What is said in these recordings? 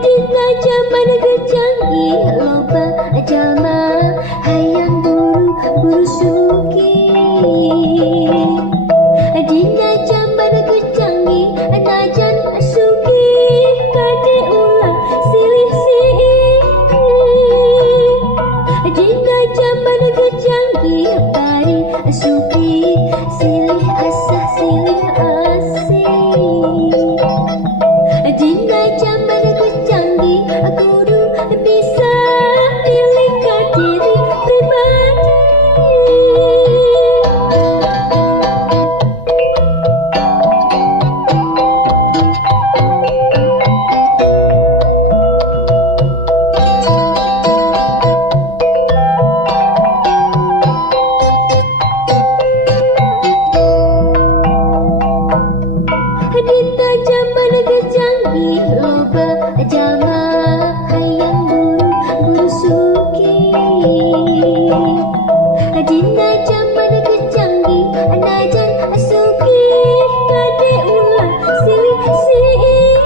Dina zaman kecanggih loba jalma hayang buru-buru sugih. Dina zaman kecanggih najan sugih kade ulah silih-silih. Dina zaman kecanggih bari sugih silih asah silih asih. Dina zaman kecanggih kudu bisa pilih ke diri pribadi. Dina zaman kecanggih loba jalma hayang buru-buru sugih. Dina zaman kecanggih najan sugih kade ulah silih-silih.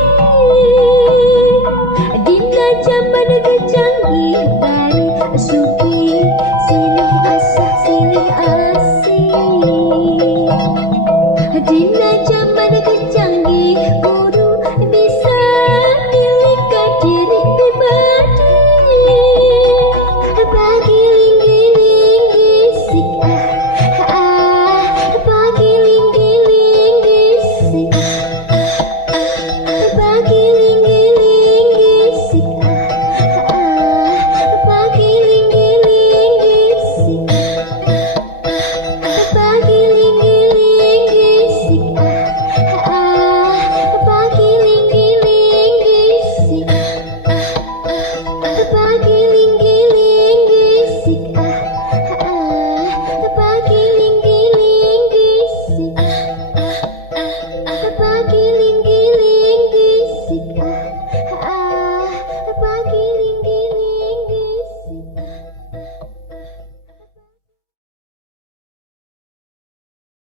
Dina zaman kecanggih bari sugih silih asah silih asih. Dina zaman kecanggih kudu bisa pilih ke diri pribadi. Bagi gisik bagi gisik bagi gisik bagi gisik bagi gisik pagi linggih